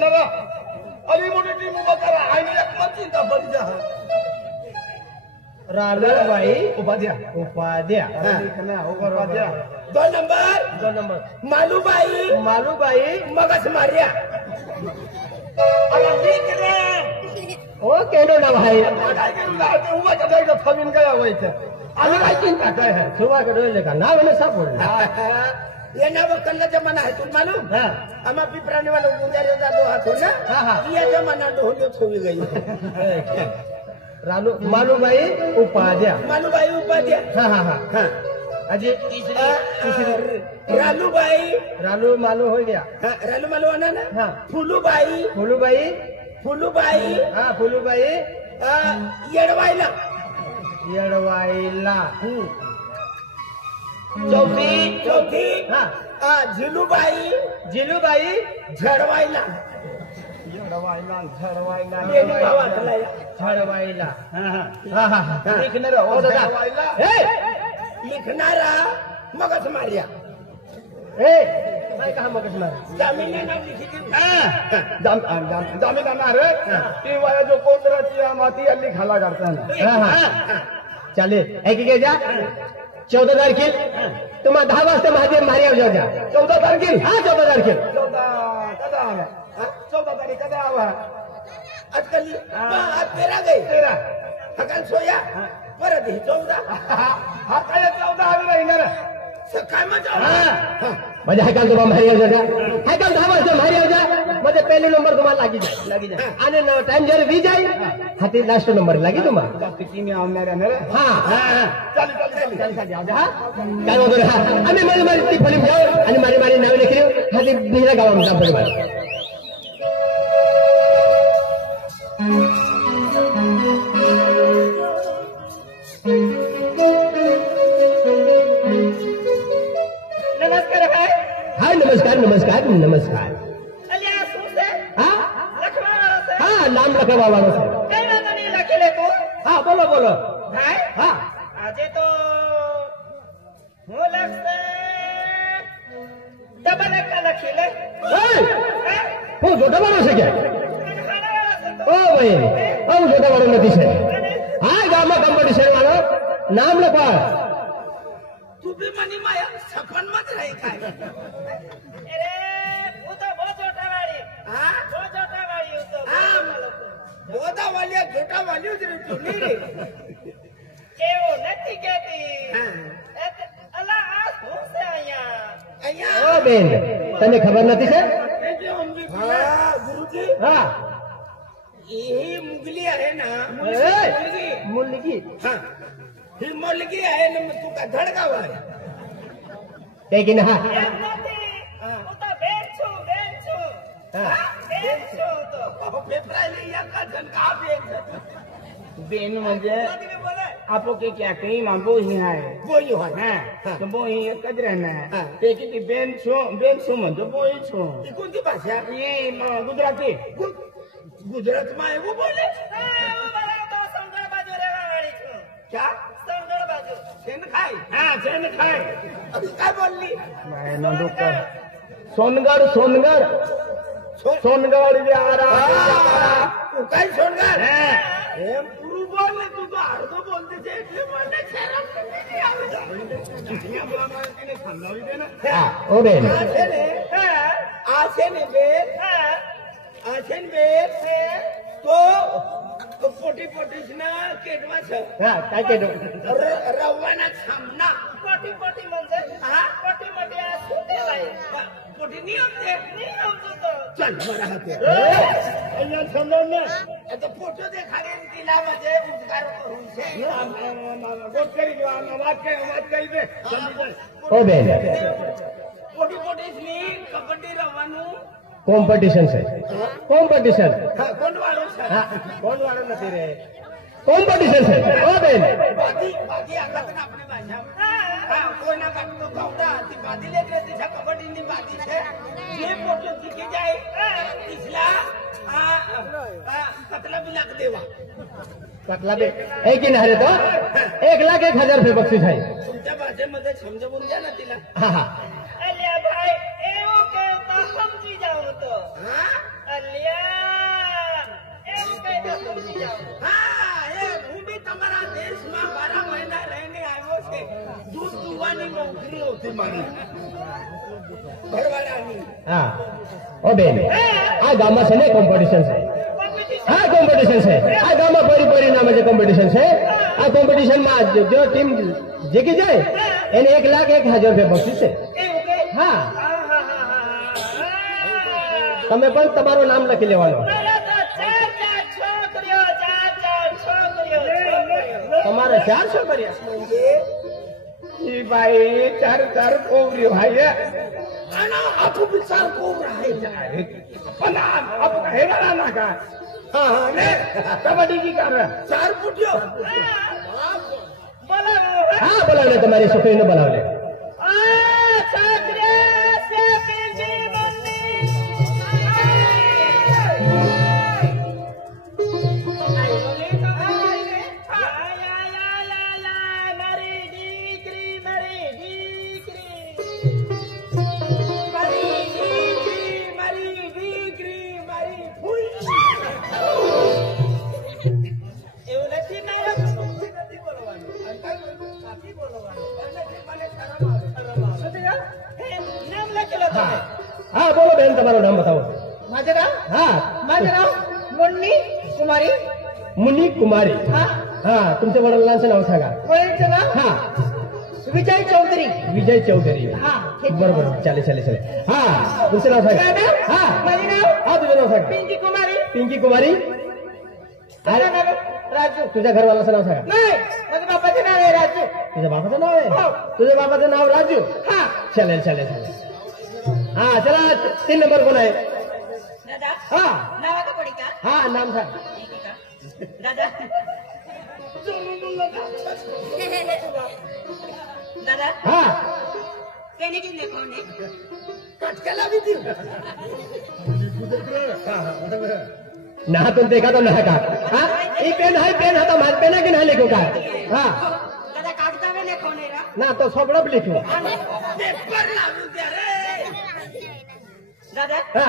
नरा अली मोठी टीम उभा करा आणि एक मत चिंता पडी जा रालूबाई उपाध्या उपाध्या उपाध्या 2 नंबर 2 नंबर मालूबाई मगच मार्या अरे ठीक रे ओ केडो ना भाई काय करू लागते उभा करायला फमीन काय व्हायचं आम्ही काय चिंता काय आहे सुबह के डोले का नाव ने सापडला ये नाव कल्ला जमाना है तुम मालूम हां हम पिपराने वाला गुंजारे दा दो हाथ हो ना हाँ। ये जमाना ढोलियो खोई गई रालू मालूबाई उपाध्या मालूबाई उपाध्या हाँ हाँ हाँ हाँ अजी तीसरी रालूबाई रालू मालू हो गया हाँ, रालू मालू आना ना हाँ। फुलूबाई फुलूबाई हाँ फुलूबाई येडवाईला येडवाईला चौथी हाँ झिलूबाई जिलूबाई झडवाईला झडवायला येडी भावातला या. झडवाईला हां हाँ हाँ हाँ लिखणार हो झडवायला लिखणारा मगच मार्या मैं कहा मगज मार जामीने नाव लिखी दी जामीन आणणार ती वाया जो कोंदराची माती अल्ली खाला करताना हाँ हाँ चलिए एक के जा 14 तारखेल तुम्हाला 10 वाजता महादेव मार्या जाऊ द्या 14 तारखेला हाँ 14 तारखेल 14 तारीख कदा आवा आजकाल आज 13 गई 13 हकाल सोया परत ही 14 हा काय 14 आवी राहणार सकाळ मजा म्हणजे हायकाल तुम्हाला मार्या जाऊ द्या हायकाल 10 वाजता मार्या जा म्हणजे पहले नंबर तुम्हाला लागी जाए आणि टाइम जर वी जाए हाती लास्ट नंबर लागी तुम्हाला किती आवणार आहे ना हाँ चाल काय म्हणतो हा आम्ही माझी ती फिल्म जाऊ आणि माझी नाव लिखली हाती दुसऱ्या गावामध्ये परिवार नमस्कार भाई हाँ नमस्कार अलिया सुसे हाँ लखवाड़ा से हाँ नाम रखे बाबा से तेरा तो नहीं लखेले को हाँ बोलो भाई हाँ आजे तो हो लगते डबल एक का लखेले वो छोटा बड़ो से क्या ओ भाई ओ छोटा बड़ो नदी से हाँ गाँव में कंपटीशन वाला नाम लखवा तू भी मनी माया सपन मत रही खाए अरे वो तो बहुत छोटा वाली हाँ बहुत छोटा वाली वो तो हाँ बोधा वाली छोटा वाली उधर टुनी रे के वो नती कहती अल्लाह आज घूम से आया ओ बेन तने खबर नती से हाँ गुरुजी हाँ यही मुगली आहे ना मुलगी हाँ ही मुलगी आहे ना तू का धडकावा आहे लेकिन हाँ बेन म्हणजे आपो के क्या कहीं मां वो ही है वो ही है हाँ तो वो ही कद रहना है हाँ। ते किती बेन छो म्हणजे वो ही छो ती कोणती भाषा ये गुजराती गुजरात में है वो बोले क्या सेन खाई हाँ चैन खाए अभी क्या बोलली मैं नंदुकर सोनगढ़ व्यारा तू काय सोडणार हाँ हे पुरु बोलले तू तो अर्ध बोलते थे એટલે મને શરમ નથી આવતી हाँ ओ बेन આ છે ને બેન તો પોટી ના કેટવા છે हाँ काय के रवाना सामना पोटी म्हणजे हा पोटी मध्ये सुटे आहे पोटी नियम तो चल बरा हाते અહીંયા સમજાવને आता फोटो देखाडे तिला म्हणजे उद्गार करून છે ગોત કરી દો આ વાત કરી દે ओ बेन પોટી ની કબડ્ડી રવાનું कॉम्पिटिशन से कॉम्पिटिशन કોણ વાળો છે हाँ कौन वाला नहीं रे कॉम्पिटिशन से ओ बेन बादी आगत ना अपनी भाषा हा कोई ना काट तो कवडा ती बादी लेकरे तिच्या कबड्डीनी बादी છે જે फोटो दिखे जाए इसला कतला भी लाग देवा मतलब एक ही नाही रे तो 1,01,000 रुपये बक्षीस आहे तुमच्या भाषेमध्ये समजवून द्या ना तिला हाँ हाँ अल्या भाई एवो के तो समजी जाऊ तो हा હા એ હું બી તમારા દેશમાં 12 મહિના રહીને આવ્યો છે દૂધ દુવાની નોકરી હોતી મારી ઘરવાળાની હા ઓ બેન આ ગામમાં છે ને કોમ્પિટિશન છે હા કોમ્પિટિશન છે આ ગામમાં પરી નામે જે કોમ્પિટિશન છે આ કોમ્પિટિશનમાં જો ટીમ જીતી જાય એને 1,01,000 રૂપિયા બક્ષીસ છે એવું કે હા તમે પણ તમારું નામ લખી લેવાનું મારા તો ચાર છોકરીઓ તમારે 4 છોકરીઓ ઈ ભાઈ ચાર કોવરી ભાઈ આનો આખું વિચાર કોમ રહે જાય પણ આપ હેરા ના કા હા ને કબડ્ડી કી કર 4 ફૂટ્યો બોલાવો હા બોલાવ લે તમારી છોકરીને બોલાવ લે આ છોકરા સે પીજી મંદી મારી દીકરી મારી ફૂઈ એવું નથી નથી બોલવાનું નથી બોલવાનું મને શરમ આવે નામ લખેલો તમે હા બોલો બેન તમારું નામ બતાવો माझे नाव હા मुन्नी कुमारी मुनी कुमारी हाँ हा तुमच्या वडिलांचं नाव सांगा वडीलचं नाव हा विजय चौधरी विजय चौधरी हा बरोबर चालेल हा तुमचं नाव सांगा माझं नाव? हा माझे नाव हा तुझं नाव सांगा पिंकी कुमारी पिंकी कुमारी माझं नाव राजू तुझ्या घरवाल्याचं नाव सांगा नाही माझ्या बापाचं नाव आहे राजू तुझ्या बाबाचं नाव आहे हो. तुझ्या बाबाचं नाव राजू हा चालेल हा चला 3 नंबर कोण आहे दादा हा नावाचं कोणी का हा नाम सांग दादा दादा हा केने कितने कोने कटकला भी दी नाहातून ते का तो नहा का हा ई पेन हाता मार पेन की नाही लिखू काय हा दादा कागदा में ने कोने रा ना तो सोबडं लिखू पेपर लागू द्या रे दादा हा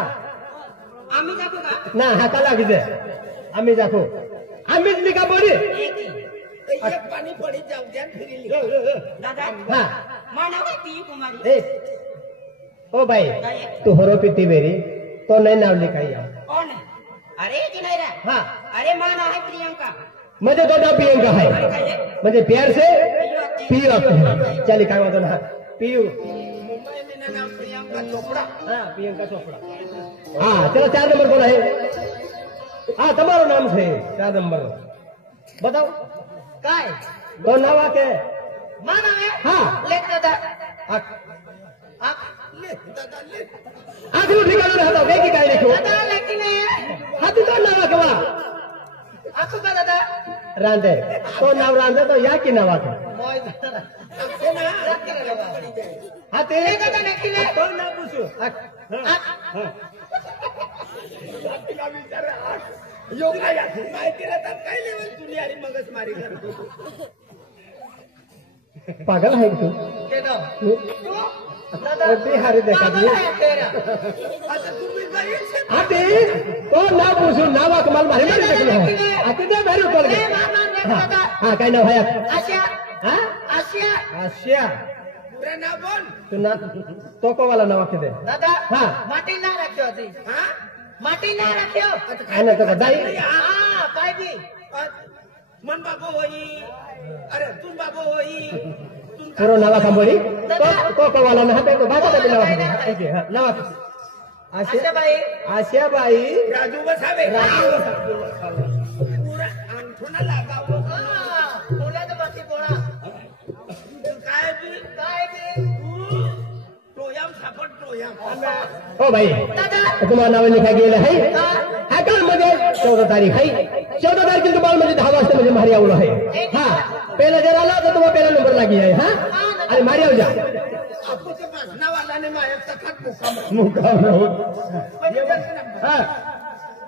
आम्ही दाखवू का ना हाता लागी दे आम्ही जातो आम्हीच लिखा बोली एक पाणी पडी जाऊ द्या फिरी दादा हा मानव है P Kumari A O by तू हरो पिती बेरी तो नहीं नाव लिखाई कौन है अरे जी नहीं रहा हा अरे माना है प्रियंका म्हणजे तो नाव प्रियंका है म्हणजे प्यार से पियो चल काय म्हणतो ना पियू मुंबई में नाम प्रियंका चोपड़ा हा प्रियंका चोपड़ा हा चलो 4 नंबर कोण आहे हा તમારું નામ છે 4 નંબર बताओ काय तो नाव के माना है हाँ ले दादा आख ले दादा ले आखिर ठिकाण राहतो वेगी काय लिखू दादा लेकिन हा तुझं नाव केव्हा आखो का दादा रांधे तो नाव रांधे तो या की नावा के मोय दादा आखे ना हा ते ले दादा लेकिन तो नाव पूछू तिला विचार योग नाही आहे. माहिती राहतात काय लेवल तुली आणि मगच मारी कर पागल है तू के नाव तू दादा बिहारी देखा दी तेरा आता तुम्ही गरीब से हा ते तो नाव पूछू नावा कमाल मारे मारे देखलो है आता ते बाहेर उतर ए मामा ने दादा हा काय नाव आहे आशिया हा आशिया आशिया पूरा नाव बोल तू ना तो को वाला नाव के दे दादा हाँ। माटी ना रखियो थी हाँ माटी ना रखियो आने तो दाई हाँ काय भी मन बाबू होई अरे तुम बाबू होई पुरो नावा कंबोरी तो को वाला ना पे तो बात तो नावा ओके हां नावा आशिया बाई आशिया बाई राजू बसावे राजू पूरा अंगठोना लागावं फुला तो बाकी पोळा काय बी टोयाम सापड टोयाम ओ भाई दादा तुम्हाला नाव लिखा गेलं आहे अकाल मध्ये 14 तारीख आहे 14 तारखेला तुम्हाला म्हणजे 10 वाजता म्हणजे मारी आवलो आहे हा पहिला जर आला तर तुम्हाला पहिला नंबर लागी आहे हा आणि मारी आव जा आपको के पास ना वाला ने माया तखत मुकाम मुकाम राहू हा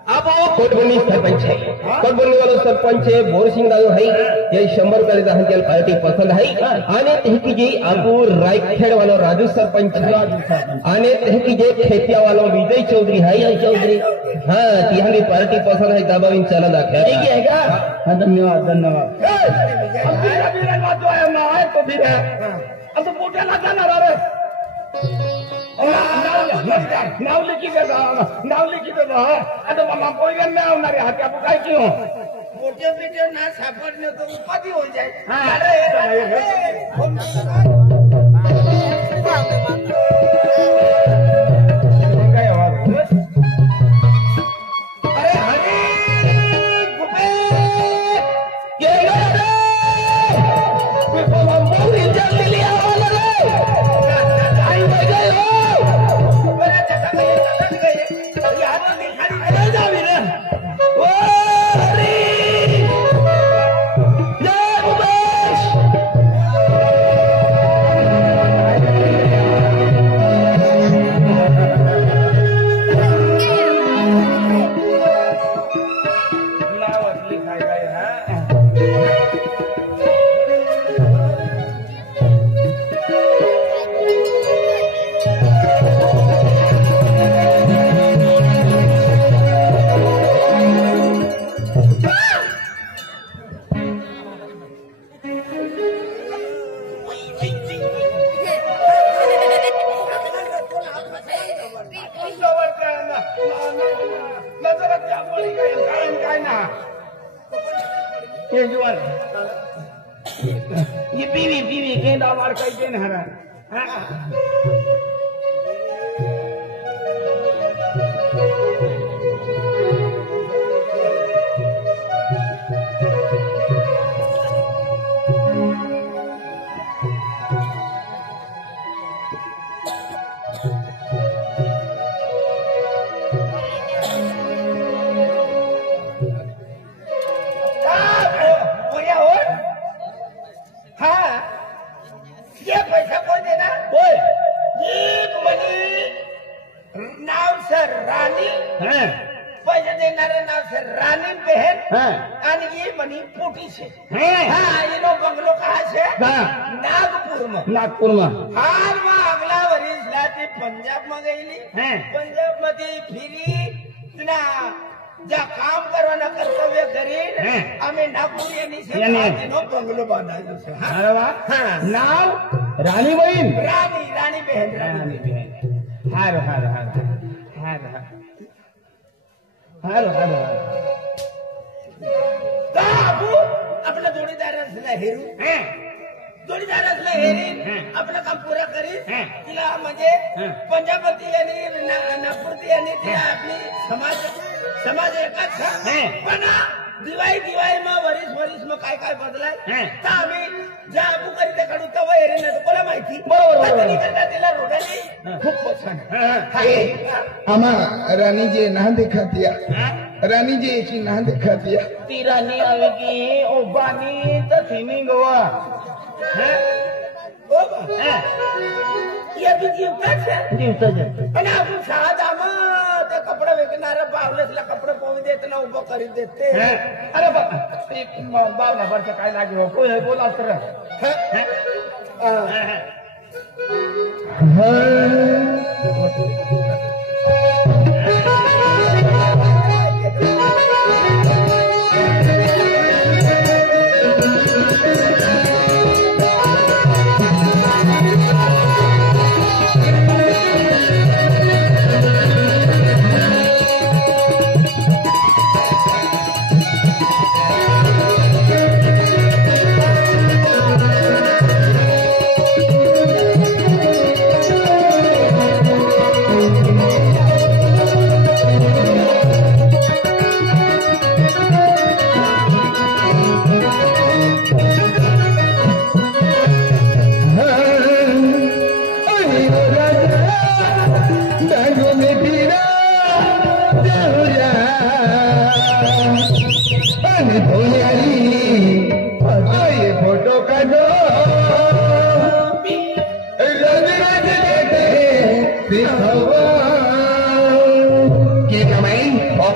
अब वो कोटबनी सरपंच है, कोटबनी वाला सरपंच है बोर सिंह दादू है, ये 100 रुपये दहन तेल पार्टी पसंद है आणि तहकी जी आपू रायखेड वाला राजू सरपंच है आणि तहकी जे खेतिया वाला विजय चौधरी है हाँ ती हमारी पार्टी पसंद है दाबा इन चला दाखिल ठीक है का हाँ धन्यवाद धन्यवाद जो है ना है तो फिर अब तो पोट्याला जाणार अरे नाव लिखी देतो आता मला पोरग्यान नाही होणार आहे हाती आपण काय की हो मोठे पिठे ना सापडणे तो उपाधी होऊन जाईल अरे हरी गुपे ये बीवी गेंदा मार कई दिन हरा पैसे देणारे नाव से रानी बहन आणि ये मनी पोटी से हाँ ये नो बंगलो कहाँ से नागपूर में हाल में अगला वरीस लाती पंजाब में गईली पंजाब मध्ये फिरी ना ज्या काम करवाना कर्तव्य करीन आम्ही नागपूर यांनी नो बंगलो बांधायचो से अरे वाह नाव रानी बहीण रानी बहन हार बाबू आपल्या जोडीदाराला हेरीन आपलं काम पुरा करीन तिला म्हणजे पंजाबती आणि नागपूरती आणि तिला आपली समाज एकाच पण दिवाळी मग वरीस मग काय बदलाय तर आम्ही ज्या आपू करीत काढू तेव्हा हेरीन नाही कोणा माहिती बरोबर तिला रोडाली खूप पसंत आमा रानी जी ना देखा दिया रानी जी की ना देखा दिया ती रानी आवेगी ओ बानी तर थिनी गोवा या दिवसाचे आणि आपण सहा दाम ते कपडे विकणारे बावलेसला कपडे पोवी देत ना उभं करीत देते अरे बाबा भरचं काय लागेल कोण बोला तर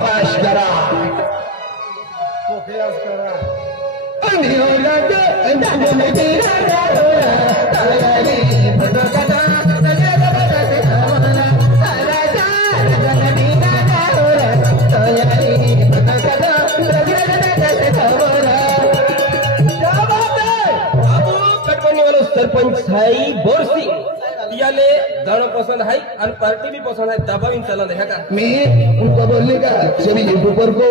पोकाश करा सरपंच है बोरसी याले गाना पसंद है और पार्टी भी पसंद है दबा इन चला देखा का मैं उनका बोलने का सभी यूट्यूबर को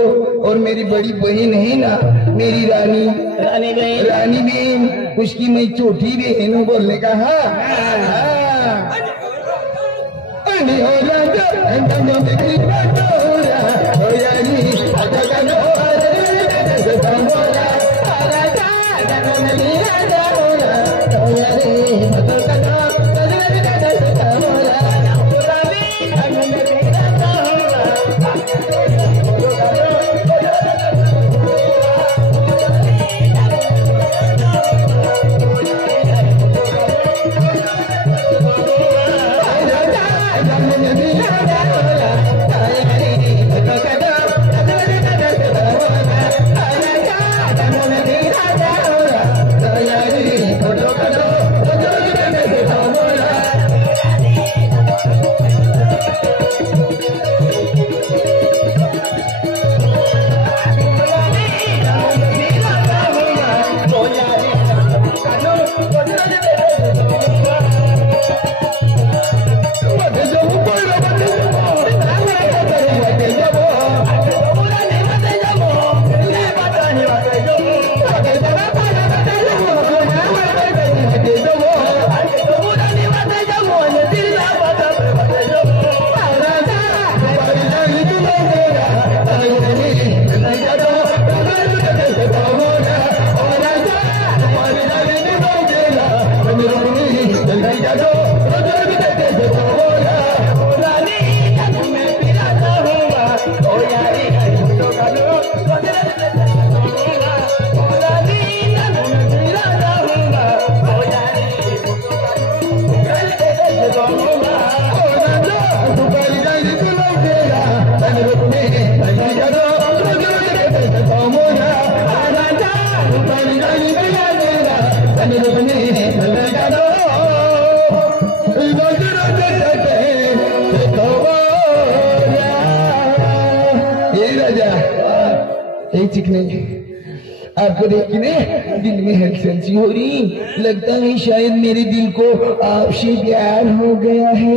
और मेरी बड़ी बहन है ना मेरी रानी बहन उसकी मैं छोटी बहन हूँ बोलने का आपको देख के ना दिल में हलचल सी हो रही लगता है शायद मेरे दिल को आपसे प्यार हो गया है।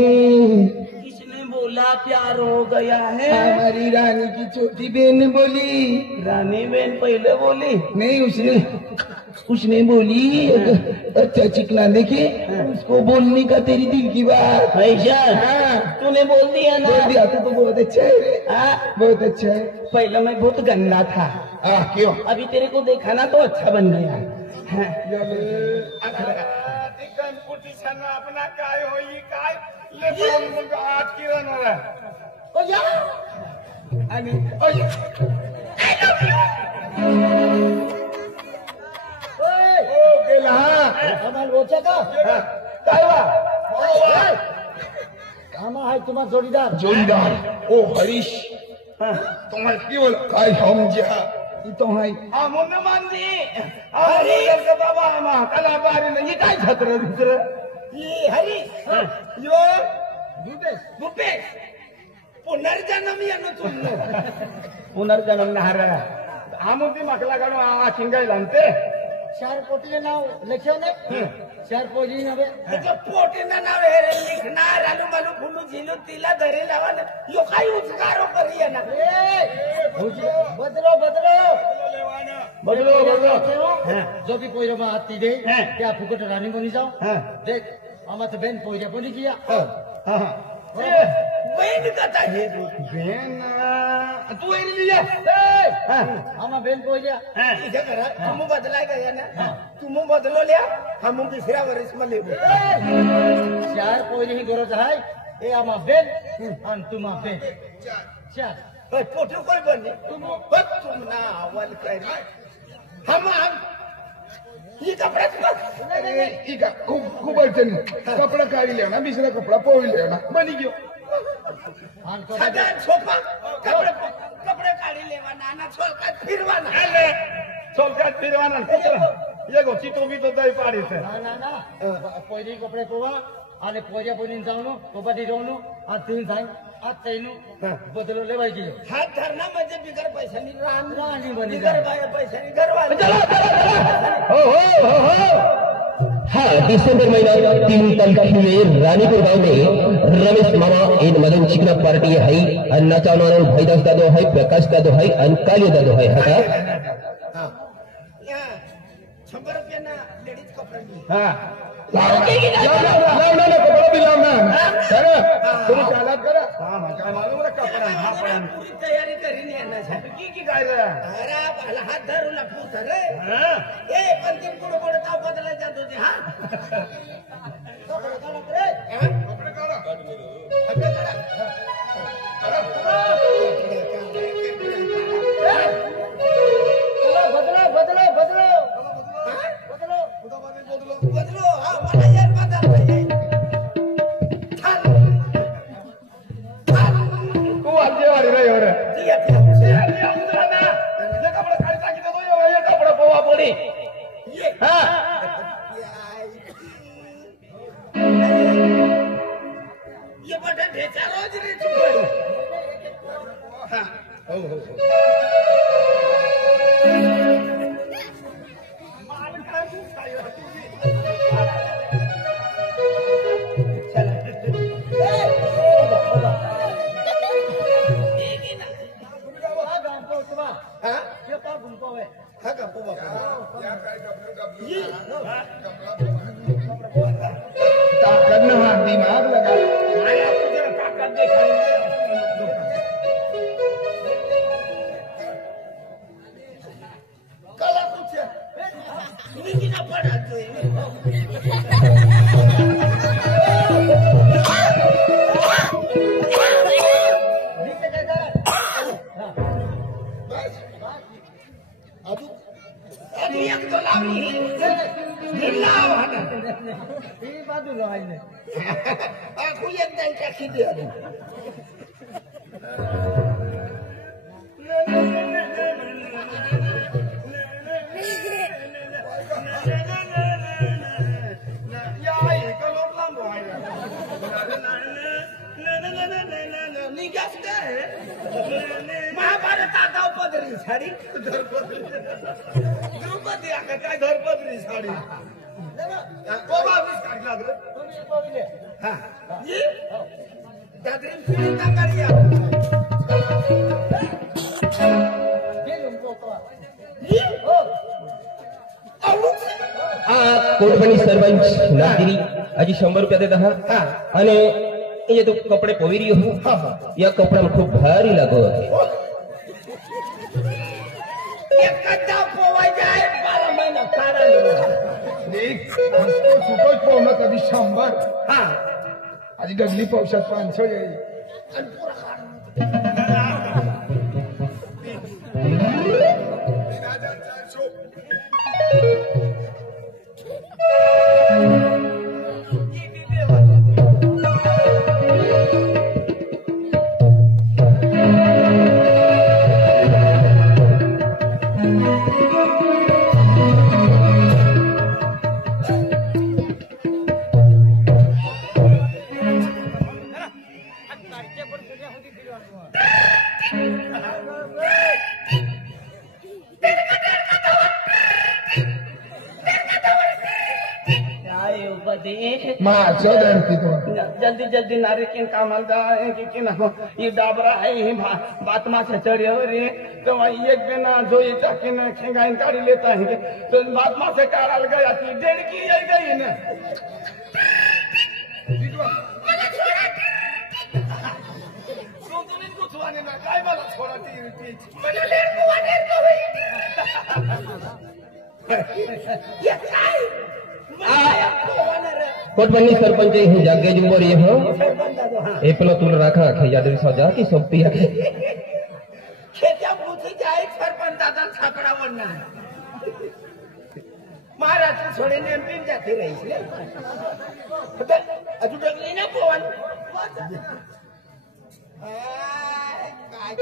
किसने बोला प्यार हो गया है? हमारी रानी की छोटी बहन ने बोली। रानी बहन पहले बोली? नहीं उसने बोली अच्छा चिकना देखे उसको बोलने का तेरी दिल की बात ऐसा? तूने बोल दिया ना? बोल दिया तो बहुत अच्छा है। बहुत अच्छा है। पहले मैं बहुत गंदा था। क्यों? अभी तेरे को देखा ना तो अच्छा बन गया। अपना काय होई काय ले आठ किरण हो तुम्हारा जोड़ीदार ओ हरीश तुम्हारे की बोल काय हम जा तो है मुन्न मानजी हरी बाबा कला बारी नाही काय छत्र दुसरं ही हरी यो भूपेश पुनर्जन्म येणं तुमनं पुनर्जन्म नार आमुदी मकला गाणं आ चिंगायला आणते चार पोटीचे नाव लक्षणे चार पोटी नव्हे त्याच्या पोटीनं नाव हे रे लिखणार आलू मालू फुलू झिलू तिला धरे लावा यो काही उचकारो करी ना बदलो बदलो जो भी पहिरोमा हात्ती दे त्यहाँ फुकट रानी बनी जाऊ देख आमा त बेन पहिरो पनि किया बहन कथा हे बहन तू लिया आमा बेन पहिल्या इथे करा तुम बदलाय गया ना तुम बदलो लिया हम दुसऱ्या वर्ष में लेबो चार पहिली ही गरज आहे ए आमा बेन आणि तुमा बेन चार पोटू कोण बनले तुम ना अवल कर हम ये कपड़ा खूब अडचणी कपडा काढी लेना दुसरा कपडा पोळी लेना बनी गयो साधा सोफा कपड़ा લેવાના આના છોલકા ફિરવાના એટલે છોલકા ફેરવાના ને કૂતરા એગો ચીતો બીતો દઈ પાડી છે ના પોયરી કપડે પોવા અને પોરિયા પોરીને જવાનું પોપાટી જવાનું આ તીન થાય આ તૈનું બદલો લેવાઈ ગયો હાથ ધરના મજે બિગર પૈસાની રાણી બની બિગર જાય. પૈસાની ઘરવાળી हो हाँ, दिसंबर महीना 3 तारीख में रानीपुर गांव में रमेश मामा इन मदन चिकना पार्टी है नचावना भाईदास दादो है प्रकाश दादो है कालियो दादो है हाँ યા 100 રૂપિયાના લેડીઝ કપડાની હા लावना कपड़ा भी लावना तुम चालत करा હા કાઈ માલુમ રે કપડા હા પડા પૂરી તૈયારી કરીને એના છે કી ગાય રે અરે ભલા હાથ ધરું લફું ધરે હા એ પંચમ કુડો કુડો તાવ બદલે જાતો છે હા કપડો કાઢો રે હા કપડો કાઢો બદલો હા પડાયર બદલ ભાઈ તું આજે વાળી રહ્યો રે જીયા થયા છે જે કપડા કાઢી તાકી તો એ કપડા પોવા પડી ये હા ये बटन ढेचा रोज रे चुपड़ी हाँ हाँ हाँ कपो बापा ये ताकत न हाथ दिमाग लगा મારે આપું જરા તાકાત દેખાડી कला कुछ निकी ना पड़ा तो अभी एक तो लावी लावाना એ બાજુ લવાઈને आखू एक दाई टाकी दे महाभारत आता पदरी साडी द्रौपदी आका काय धरपदरी साडी પોવા વીસ કાઢી લાગ રે हा ये दादरी फिरी ताकारिया ये आऊ આ કોટબની સરપંચ નાગરી આજે 100 રૂપિયા દેતા હા અને ये तो कपड़े पोई रही हो या कपड़ा में खूब भारी लगो एक कद्दा पोवा जाए 12 महीना सारा देख तो सुकोच पोहना कभी 100 हाँ आज डगली पौषात 500 येईल आणि पुरा खा माझं धरती तो जल्दी जल्दी नारी किन कामाला की ना ये डाबरा आहे ही बातमाच्या चढ्यावर रे तेव्हा एक बेना जोई टाकीन खेंगाईन काढी लेता है तो बातमाचे काढायला गया ती डेडकी येई गई ना तुम्हीच गुचवाने ना काय मला थोडा ती ये काय माया पोवाना रे कोटबनी सरपंच ही जागे जुंबो रे हो बंदा दो हाँ ए पेलो तुला राखा राखे याद सजा की सोपती है खेत्या भूती जाए सरपंच दादा छापड़ा बनना है महाराष्ट्र छोड़ीने एमपी जाती रही है अजू डगली ना पोवन काय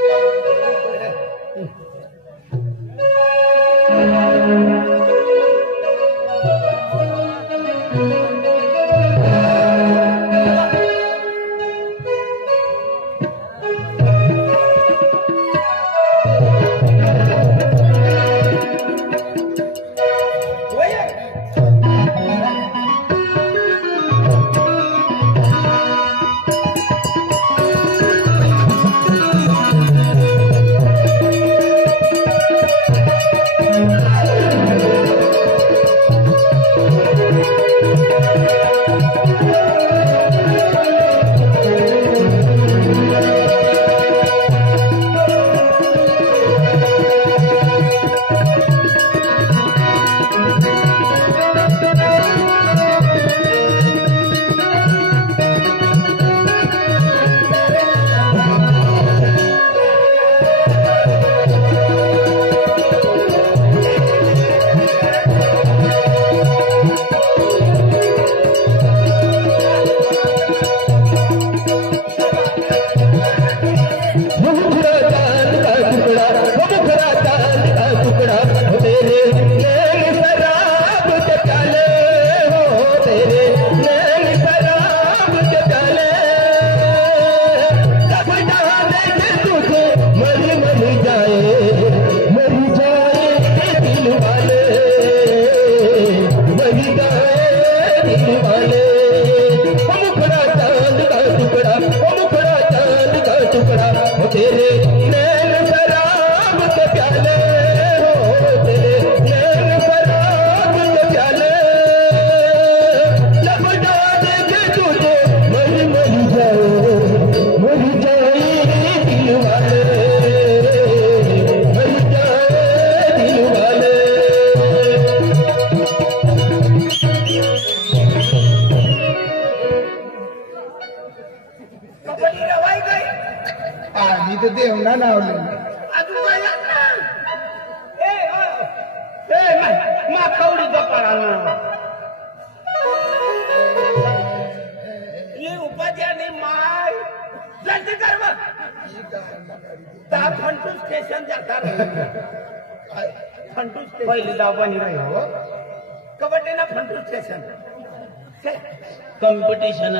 कंपटीशन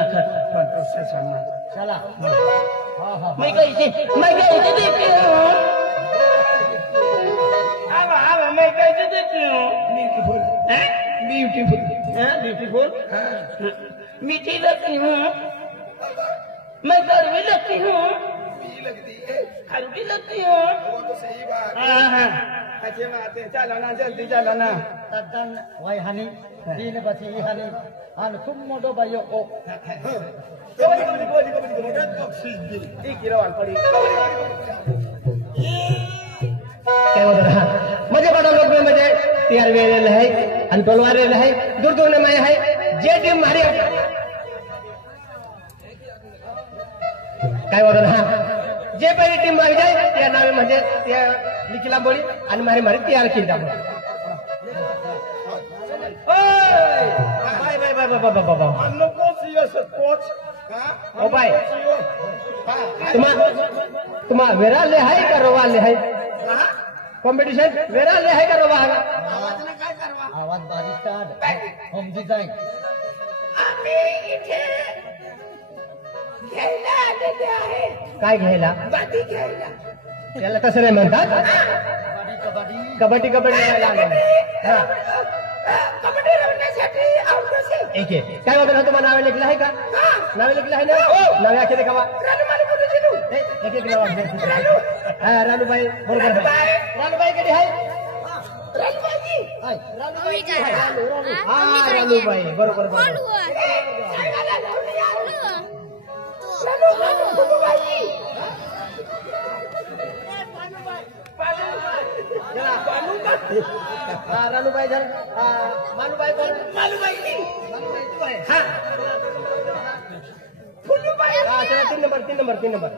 चला मैं कैसे देती हूँ मैं कैसे देती हूँ ब्यूटीफुल मीठी लगती हूँ मैं कड़वी लगती हूँ खरबी लगती हूँ अच्छे बात है चलो ना जल्दी चलो ना तद्दन वाई हानि दीन बची हानि आन तुम मोडो बायो ओ काय होतं ना म्हणजे बडा लोक म्हणजे तयार वेळेला आहे आणि तलवारेला आहे दूर दूर में है जे टीम मारी काय होतं ना जे पहिली टीम मारी जाय त्या नावे म्हणजे त्या लिखीला बोली आणि मारी मारी तयार केली जातो ओ बाय तुम्हा वेराले आहे का रोवाले आहे कॉम्पिटिशन वेराले आहे का रोवा आवाज बाजी स्टार्ट होम डिझाईन आम्ही इथे घ्यायला आलेले आहे काय घ्यायला बाटी घ्यायला त्याला तसं नाही म्हणतात कबड्डी खेळायला आलेलं. हा कबड्डी रमण्यासाठी आवडते एक आहे काय वगैरे तुम्हाला नावे लिखलं आहे का नावे लिखलं आहे ना नावे आखे देखावा एक एक नाव हा रानूबाई बरोबर रानूबाई कधी आहे हा रानूबाई बरोबर हा रानूबाई धर मालूबाई मालूबाई हा चला 3 नंबर